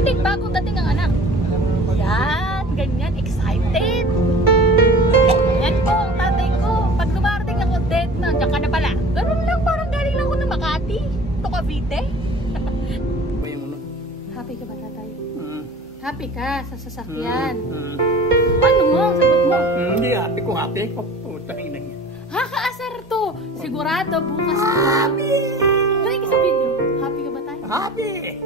Meeting bagong dating ang anak. Yan, ganyan, excited. Yan po ang tatay ko. Pag dumarating ako, dead na, diyan ka na pala. Ganun lang, parang galing lang ako ng Makati. To Cavite. Happy ka ba, tatay? Happy ka sa sasakyan? Ano mo? Sagot mo? Hindi, happy ko. Putang ina niya. Kakaasar to. Sigurado bukas. Happy! Try ka sa video. Happy ka ba tayo? Happy!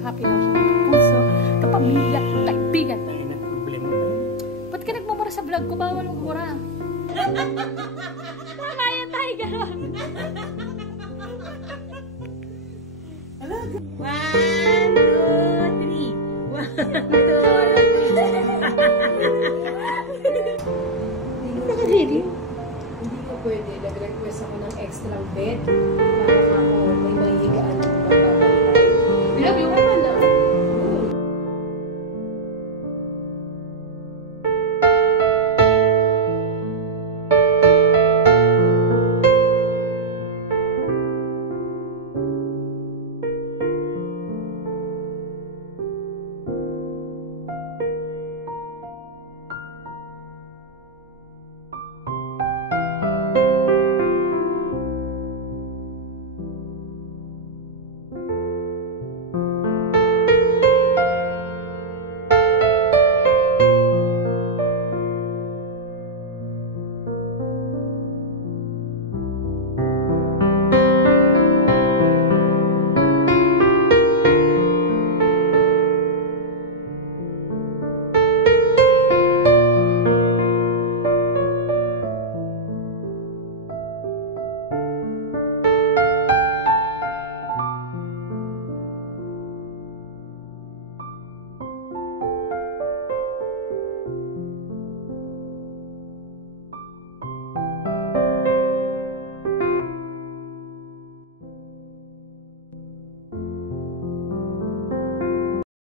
Happy lang siya. Puso, kapamilya, kaibigan. Ay, problema ba yun? Ba't ka nagmumura sa vlog ko? Bawal magmura. Tama yan tayo, gano'n. 1, 2, 3. 1, 2, 3. Hindi ko pwede. Nag-request ako ng extra bed para